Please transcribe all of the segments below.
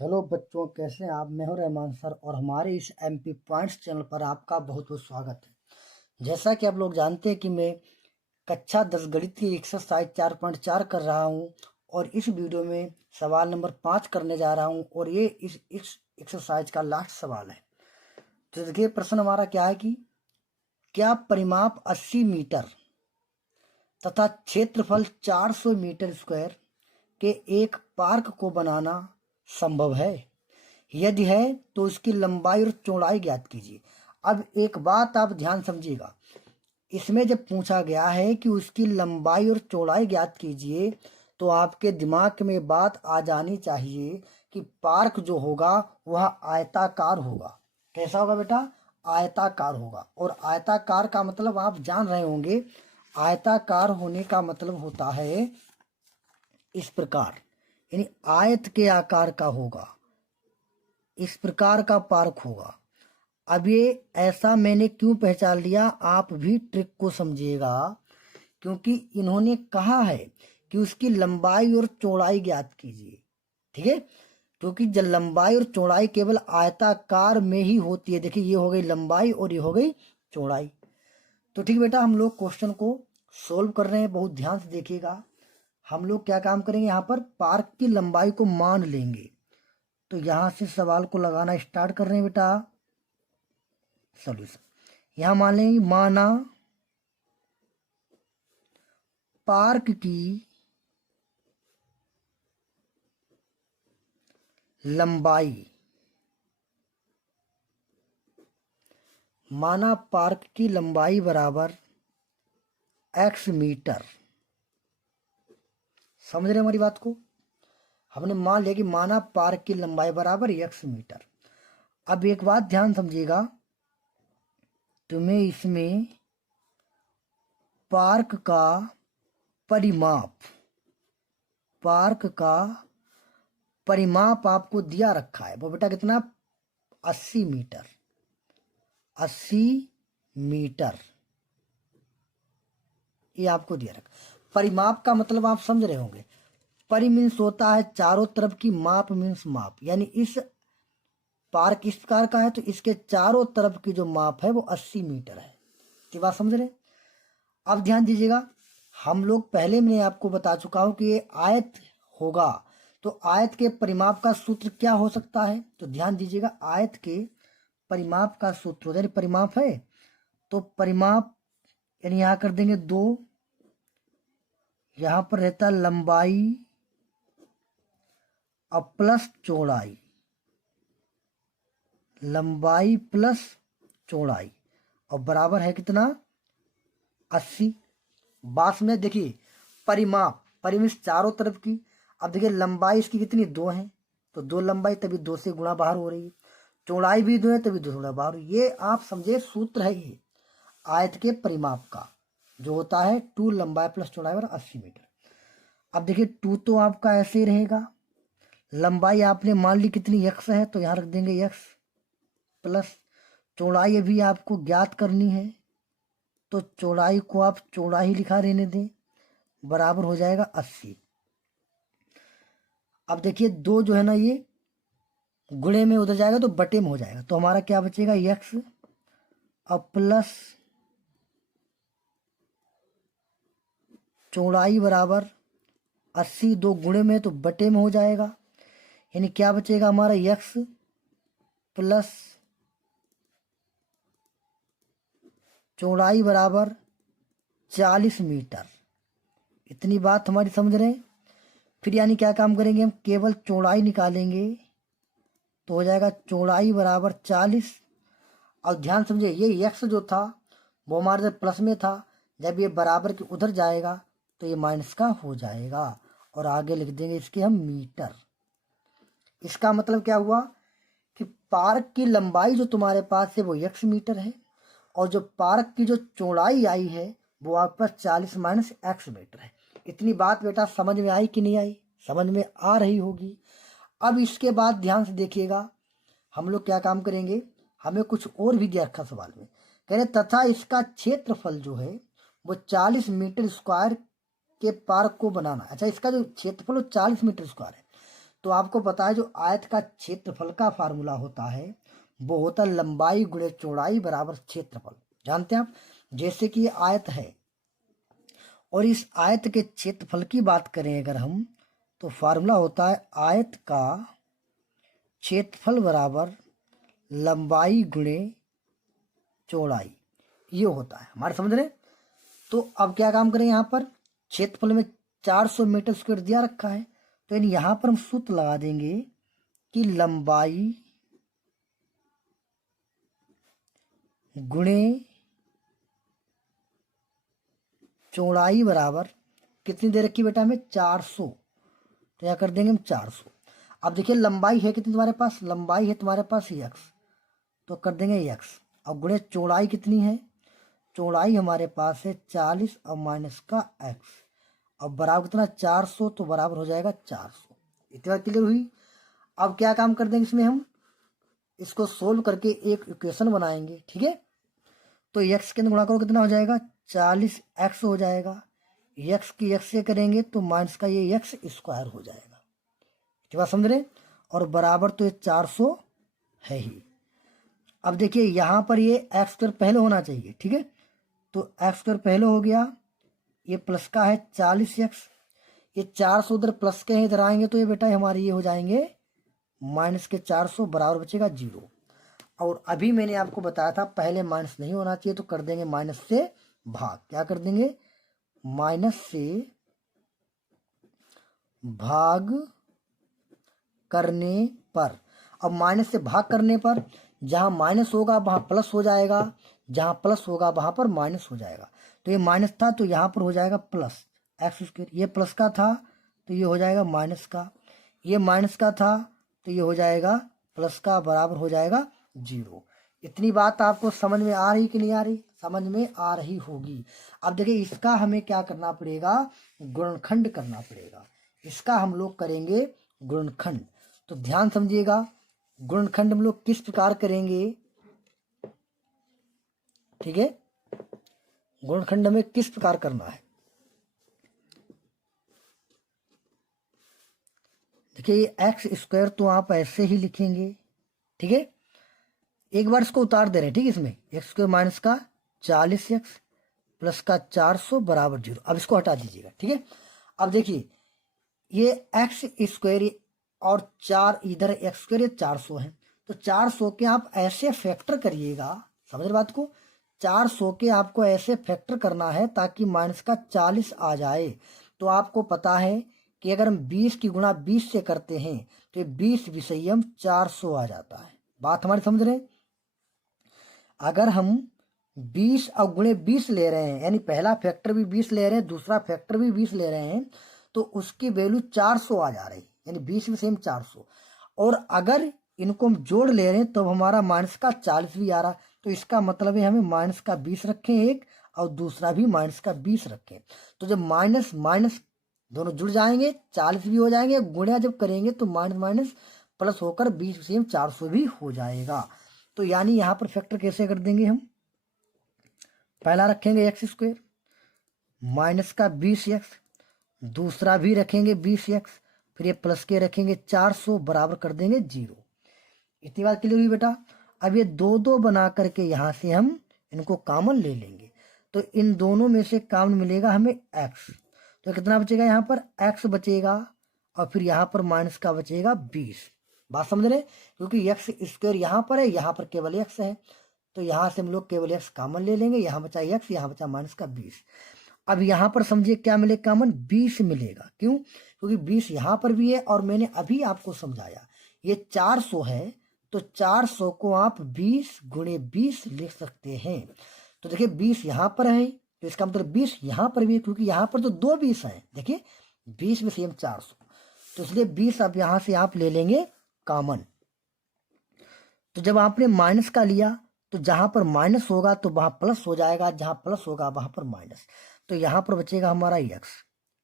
Hello बच्चों, कैसे हैं आप। मैं हूं रहमान सर और हमारे इस एमपी पॉइंट्स चैनल पर आपका बहुत बहुत स्वागत है। जैसा कि आप लोग जानते हैं कि मैं कक्षा 10 गणित की एक्सरसाइज 4.4 कर रहा हूं और इस वीडियो में सवाल नंबर 5 करने जा रहा हूं और ये इस एक्सरसाइज का लास्ट सवाल है। तो देखिए, प्रश्न हमारा क्या है कि क्या परिमाप 80 मीटर तथा क्षेत्रफल 400 मीटर स्क्वायर के एक पार्क को बनाना संभव है? यदि है तो उसकी लंबाई और चौड़ाई ज्ञात कीजिए। अब एक बात आप ध्यान समझिएगा, इसमें जब पूछा गया है कि उसकी लंबाई और चौड़ाई ज्ञात कीजिए तो आपके दिमाग में बात आ जानी चाहिए कि पार्क जो होगा वह आयताकार होगा। कैसा होगा बेटा? आयताकार होगा। और आयताकार का मतलब आप जान रहे होंगे, आयताकार होने का मतलब होता है इस प्रकार, यानी आयत के आकार का होगा, इस प्रकार का पार्क होगा। अब ये ऐसा मैंने क्यों पहचान लिया, आप भी ट्रिक को समझिएगा, क्योंकि इन्होंने कहा है कि उसकी लंबाई और चौड़ाई ज्ञात कीजिए। ठीक है, क्योंकि जब लंबाई और चौड़ाई केवल आयताकार में ही होती है। देखिए, ये हो गई लंबाई और ये हो गई चौड़ाई। तो ठीक बेटा, हम लोग क्वेश्चन को सोल्व कर रहे हैं, बहुत ध्यान से देखिएगा। हम लोग क्या काम करेंगे, यहाँ पर पार्क की लंबाई को मान लेंगे। तो यहाँ से सवाल को लगाना स्टार्ट कर रहे हैं बेटा। सॉल्यूशन यहां मान लेंगे, माना पार्क की लंबाई, माना पार्क की लंबाई बराबर x मीटर। समझ रहे हमारी बात को? हमने मान लिया कि माना पार्क की लंबाई बराबर x मीटर। अब एक बात ध्यान समझिएगा, तुम्हें इसमें पार्क का परिमाप, पार्क का परिमाप आपको दिया रखा है। वो बेटा कितना? 80 मीटर। 80 मीटर ये आपको दिया रखा। परिमाप का मतलब आप समझ रहे होंगे, परि मीन्स होता है चारों तरफ की, माप मीन्स माप, यानी इस पार्क इस प्रकार का है तो इसके चारों तरफ की जो माप है वो 80 मीटर है। ये बात समझ रहे? अब ध्यान दीजिएगा, हम लोग पहले मैं आपको बता चुका हूं कि ये आयत होगा, तो आयत के परिमाप का सूत्र क्या हो सकता है? तो ध्यान दीजिएगा, आयत के परिमाप का सूत्र होता है, परिमाप है तो परिमाप यानी यहां कर देंगे 2, यहां पर रहता लंबाई और प्लस चौड़ाई, लंबाई प्लस चौड़ाई, और बराबर है कितना? 80। बात में देखिए, परिमाप, परिमित चारों तरफ की। अब देखिए लंबाई इसकी कितनी? 2 है, तो 2 लंबाई तभी 2 से गुणा बाहर हो रही है, चौड़ाई भी 2 है तभी 2 से गुणा बाहर। ये आप समझे सूत्र है ये आयत के परिमाप का, जो होता है 2 लंबाई प्लस चौड़ाई बराबर 80 मीटर। अब देखिए 2 तो आपका ऐसे ही रहेगा, लंबाई आपने मान ली कितनी? x है, तो यहाँ रख देंगे x प्लस चौड़ाई अभी आपको ज्ञात करनी है, तो चौड़ाई को आप चौड़ाई लिखा रहने दें, बराबर हो जाएगा 80। अब देखिए 2 जो है ना, ये गुणे में उधर जाएगा तो बटे में हो जाएगा, तो हमारा क्या बचेगा? x और प्लस चौड़ाई बराबर 80, 2 गुणे में तो बटे में हो जाएगा, यानी क्या बचेगा हमारा? x प्लस चौड़ाई बराबर 40 मीटर। इतनी बात हमारी समझ रहे हैं? फिर यानी क्या काम करेंगे, हम केवल चौड़ाई निकालेंगे, तो हो जाएगा चौड़ाई बराबर 40। और ध्यान समझिए, ये x जो था वो हमारे प्लस में था, जब ये बराबर के उधर जाएगा तो ये माइनस का हो जाएगा, और आगे लिख देंगे इसके हम मीटर। इसका मतलब क्या हुआ कि पार्क की लंबाई जो तुम्हारे पास है वो x मीटर है, और जो पार्क की जो चौड़ाई आई है वो आपके पास 40 माइनस x मीटर है। इतनी बात बेटा समझ में आई कि नहीं आई? समझ में आ रही होगी। अब इसके बाद ध्यान से देखिएगा, हम लोग क्या काम करेंगे, हमें कुछ और भी दिया रखा सवाल में, कह रहे तथा इसका क्षेत्रफल जो है वो 40 मीटर स्क्वायर के पार्क को बनाना। अच्छा, इसका जो क्षेत्रफल वो 40 मीटर स्क्वायर है, तो आपको पता है जो आयत का क्षेत्रफल का फार्मूला होता है वो होता है लंबाई गुणे चौड़ाई बराबर क्षेत्रफल। जानते हैं आप, जैसे कि ये आयत है और इस आयत के क्षेत्रफल की बात करें अगर हम, तो फार्मूला होता है आयत का क्षेत्रफल बराबर लंबाई गुणे चौड़ाई, ये होता है हमारे, समझ रहे। तो अब क्या काम करें, यहाँ पर क्षेत्रफल में 400 मीटर स्क्वायर दिया रखा है, तो यानी यहाँ पर हम सूत्र लगा देंगे कि लंबाई गुणे चौड़ाई बराबर कितनी दे रखी बेटा हमें, 400। तो क्या कर देंगे हम 400। अब देखिए लंबाई है कितनी तुम्हारे पास, लंबाई है तुम्हारे पास x, तो कर देंगे x। अब गुणे चौड़ाई कितनी है, चौड़ाई हमारे पास है 40 और माइनस का x। अब बराबर कितना 400, तो बराबर हो जाएगा 400। इतनी बात क्लियर हुई। अब क्या काम कर देंगे इसमें, हम इसको सोल्व करके एक इक्वेशन बनाएंगे, ठीक है। तो x के अंदर गुणा करो कितना हो जाएगा, 40x हो जाएगा। x की x से करेंगे तो माइनस का ये x स्क्वायर हो जाएगा, ठीक बात समझ रहे। और बराबर तो ये 400 है ही। अब देखिए यहाँ पर ये एक्स स्क्वायर पहले होना चाहिए, ठीक है। तो एक्स स्क्वायर पहले हो गया, ये प्लस का है 40x, ये 400 उधर प्लस के हैं, इधर आएंगे तो ये बेटा हमारे ये हो जाएंगे माइनस के 400, बराबर बचेगा 0। और अभी मैंने आपको बताया था पहले माइनस नहीं होना चाहिए, तो कर देंगे माइनस से भाग। क्या कर देंगे, माइनस से भाग करने पर। अब माइनस से भाग करने पर जहाँ माइनस होगा वहाँ प्लस हो जाएगा, जहाँ प्लस होगा वहाँ पर माइनस हो जाएगा। तो ये माइनस था तो यहाँ पर हो जाएगा प्लस एक्स स्क्वायर, ये प्लस का था तो ये हो जाएगा माइनस का, ये माइनस का था तो ये हो जाएगा प्लस का, बराबर हो जाएगा 0। इतनी बात आपको समझ में आ रही कि नहीं आ रही, समझ में आ रही होगी। अब देखिए इसका हमें क्या करना पड़ेगा, गुणनखंड करना पड़ेगा। इसका हम लोग करेंगे गुणनखंड। तो ध्यान समझिएगा, गुणनखंड हम लोग किस प्रकार करेंगे, ठीक है। गुणनखंड हमें किस प्रकार करना है, देखिए ये एक्स स्क्वायर तो आप ऐसे ही लिखेंगे, ठीक है। एक बार इसको उतार दे रहे हैं, ठीक है। इसमें एक्स स्क्वायर माइनस का 40x प्लस का 400 बराबर 0। अब इसको हटा दीजिएगा, ठीक है। अब देखिए ये एक्स स्क्वायर और 4 इधर एक्स स्क्वायर, ये 400 है, तो 400 के आप ऐसे फैक्टर करिएगा, समझ रहे बात को। 400 के आपको ऐसे फैक्टर करना है ताकि माइनस का 40 आ जाए। तो आपको पता है कि अगर हम 20 की गुणा 20 से करते हैं तो ये 20 विषयम 400 आ जाता है। बात हमारी समझ रहे हैं। अगर हम 20 और गुणे 20 ले रहे हैं, यानी पहला फैक्टर भी 20 ले रहे हैं, दूसरा फैक्टर भी 20 ले रहे हैं, तो उसकी वैल्यू 400 आ जा रही है, यानी 20 में सेम 400। और अगर इनको हम जोड़ ले रहे हैं तो हमारा माइनस का 40 भी आ रहा, तो इसका मतलब है हमें माइनस का 20 रखें एक, और दूसरा भी माइनस का 20 रखें। तो जब माइनस माइनस दोनों जुड़ जाएंगे 40 भी हो जाएंगे, गुणा जब करेंगे तो माइनस माइनस प्लस होकर 20 सेम 400 भी हो जाएगा। तो यानी यहाँ पर फैक्टर कैसे कर देंगे हम, पहला रखेंगे एक्स स्क्वायर माइनस का 20x, दूसरा भी रखेंगे 20x, फिर ये प्लस के रखेंगे 400, बराबर कर देंगे 0। इतनी बात क्लियर हुई बेटा। अब ये दो दो बना करके यहाँ से हम इनको कॉमन ले लेंगे, तो इन दोनों में से कॉमन मिलेगा हमें x। तो कितना बचेगा, यहाँ पर x बचेगा और फिर यहाँ पर माइनस का बचेगा 20। बात समझ रहे, क्योंकि एक्स स्क्वायर यहाँ पर है, यहाँ पर केवल x है, तो यहाँ से हम लोग केवल x कॉमन ले लेंगे। यहाँ बचा x, यहाँ बचा माइनस का 20। अब यहाँ पर समझिए क्या मिलेगा, कॉमन 20 मिलेगा। क्यों, क्योंकि 20 यहाँ पर भी है और मैंने अभी आपको समझाया ये 400 है, तो 400 को आप 20 गुणे 20 लिख सकते हैं। तो देखिए 20 यहाँ पर है, तो इसका मतलब 20 यहाँ पर भी है, क्योंकि यहाँ पर तो दो 20 हैं। देखिए 20 में सेम 400, तो इसलिए 20 अब यहाँ से आप ले लेंगे कॉमन। तो जब आपने माइनस का लिया तो जहाँ पर माइनस होगा तो वहाँ प्लस हो जाएगा, जहाँ प्लस होगा वहाँ पर माइनस। तो यहाँ पर बचेगा हमारा x,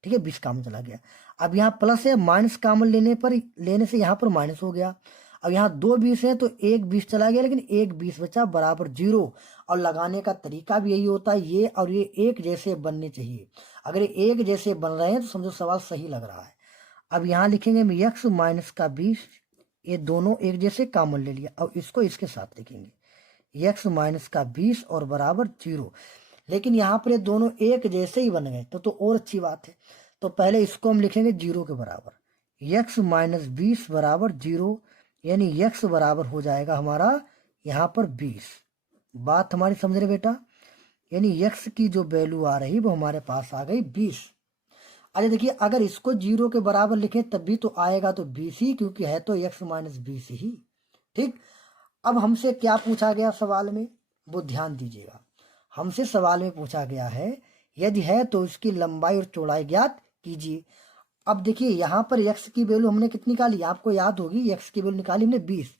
ठीक है। 20 कॉमन चला गया। अब यहाँ प्लस है, माइनस कॉमन लेने से यहाँ पर माइनस हो गया। अब यहाँ दो 20 है तो एक 20 चला गया, लेकिन एक 20 बचा, बराबर 0। और लगाने का तरीका भी यही होता है, ये और ये एक जैसे बनने चाहिए। अगर ये एक जैसे बन रहे हैं तो समझो सवाल सही लग रहा है। अब यहाँ लिखेंगे हम x माइनस का 20, ये दोनों एक जैसे कॉमन ले लिया। अब इसको इसके साथ लिखेंगे x माइनस का 20 और बराबर 0। लेकिन यहाँ पर ये दोनों एक जैसे ही बन गए तो और अच्छी बात है। तो पहले इसको हम लिखेंगे 0 के बराबर, x माइनस 20 बराबर 0, यानी x बराबर हो जाएगा हमारा यहाँ पर 20। बात हमारी समझ रहे बेटा, यानी x की जो वैल्यू आ रही वो हमारे पास आ गई 20। अच्छा देखिए, अगर इसको 0 के बराबर लिखें तब भी तो आएगा तो 20 ही, क्योंकि है तो x माइनस 20 ही। ठीक, अब हमसे क्या पूछा गया सवाल में, वो ध्यान दीजिएगा। हमसे सवाल में पूछा गया है यदि है तो उसकी लंबाई और चौड़ाई ज्ञात कीजिए। अब देखिए यहाँ पर x की वैल्यू हमने कितनी निकाली, आपको याद होगी, x की वैल्यू निकाली हमने 20।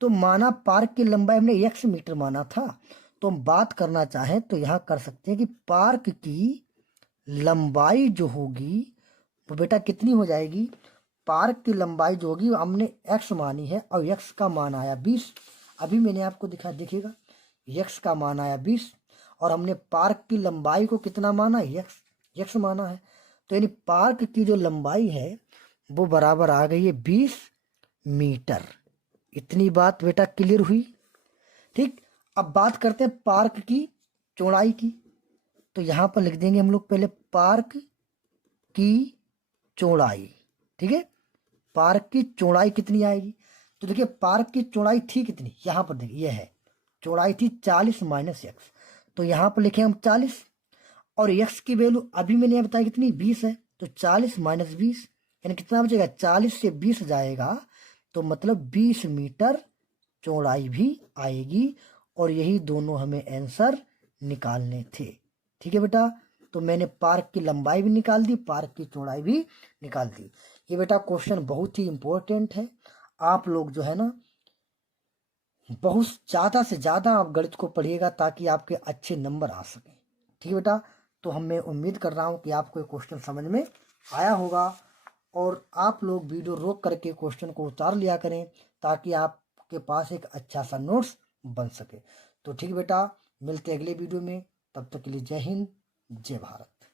तो माना पार्क की लंबाई हमने x मीटर माना था, तो हम बात करना चाहें तो यहाँ कर सकते हैं कि पार्क की लंबाई जो होगी वो बेटा कितनी हो जाएगी। पार्क की लंबाई जो होगी हमने x मानी है और x का मान आया 20। अभी मैंने आपको दिखेगा x का मान आया 20 और हमने पार्क की लंबाई को कितना माना, x माना है। तो यानी पार्क की जो लंबाई है वो बराबर आ गई है 20 मीटर। इतनी बात बेटा क्लियर हुई। ठीक, अब बात करते हैं पार्क की चौड़ाई की। तो यहाँ पर लिख देंगे हम लोग पहले पार्क की चौड़ाई। ठीक है, पार्क की चौड़ाई कितनी आएगी, तो देखिए पार्क की चौड़ाई थी कितनी, यहाँ पर देखिए ये है चौड़ाई थी 40 माइनस x, तो यहाँ पर लिखे हम 40 और x की वैल्यू अभी मैंने बताया कितनी 20 है, तो 40 माइनस 20 यानी कितना बचेगा, 40 से 20 जाएगा तो मतलब 20 मीटर चौड़ाई भी आएगी। और यही दोनों हमें आंसर निकालने थे। ठीक है बेटा, तो मैंने पार्क की लंबाई भी निकाल दी, पार्क की चौड़ाई भी निकाल दी। ये बेटा क्वेश्चन बहुत ही इंपॉर्टेंट है। आप लोग जो है ना बहुत ज़्यादा से ज़्यादा आप गणित को पढ़िएगा ताकि आपके अच्छे नंबर आ सकें। ठीक है बेटा, तो मैं उम्मीद कर रहा हूँ कि आपको ये क्वेश्चन समझ में आया होगा और आप लोग वीडियो रोक करके क्वेश्चन को उतार लिया करें ताकि आपके पास एक अच्छा सा नोट्स बन सके। तो ठीक बेटा, मिलते अगले वीडियो में, तब तक के लिए जय हिंद जय भारत।